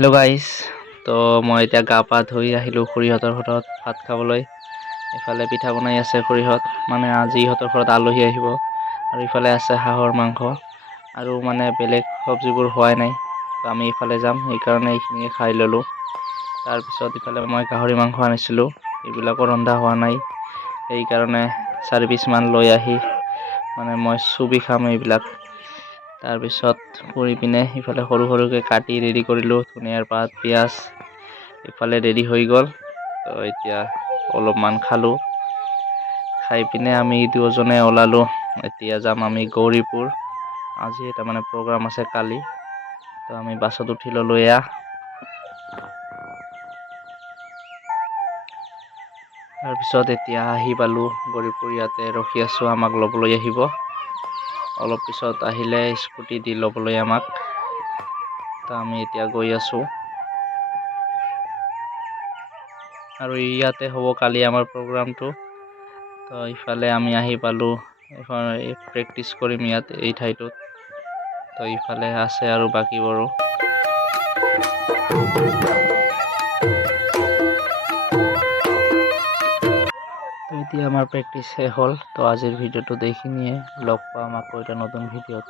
Hello' guys. তো মই এতিয়া গা পা ধুই আহিলোঁ খুৰীহঁতৰ ঘৰত ভাত খাবলৈ। ইফালে পিঠা বনাই আছে খুৰীহঁত, মানে আজি ইহঁতৰ ঘৰত আলহী আহিব। আৰু ইফালে আছে হাঁহৰ মাংস আৰু মানে বেলেগ চব্জিবোৰ হোৱাই নাই। তো আমি ইফালে যাম, সেইকাৰণে এইখিনিয়ে খাই ল'লোঁ। তাৰপিছত ইফালে মই গাহৰি মাংস আনিছিলোঁ, এইবিলাকো ৰন্ধা হোৱা নাই। সেইকাৰণে 4 পিচমান লৈ আহি মানে মই চুবি খাম এইবিলাক। তাৰপিছত কৰি পিনে ইফালে সৰু সৰুকৈ কাটি ৰেডি কৰিলোঁ, ধনিয়াৰ পাত পিঁয়াজ। ইফালে ৰেডি হৈ গ'ল। তো এতিয়া অলপমান খালোঁ, খাই পিনে আমি দুয়োজনে ওলালোঁ। এতিয়া যাম আমি গৌৰীপুৰ। আজি এটা মানে প্ৰগ্ৰাম আছে কালি, তো আমি বাছত উঠি ল'লোঁ এয়া। তাৰপিছত এতিয়া আহি পালোঁ গৌৰীপুৰ, ইয়াতে ৰখি আছোঁ, আমাক ল'বলৈ আহিব। অলপ পিছত আহিলে স্কুটি দি ল'বলৈ আমাক। তো আমি এতিয়া গৈ আছোঁ আৰু ইয়াতে হ'ব কালি আমাৰ প্ৰগ্ৰামটো। তো ইফালে আমি আহি পালোঁ, প্ৰেক্টিচ কৰিম ইয়াত এই ঠাইটোত। তো ইফালে আছে আৰু বাকীবোৰো। তো এতিয়া আমাৰ প্ৰেক্টিচ শেষ হ'ল। তো আজিৰ ভিডিঅ'টোত এইখিনিয়ে, লগ পাম আকৌ এটা নতুন ভিডিঅ'ত।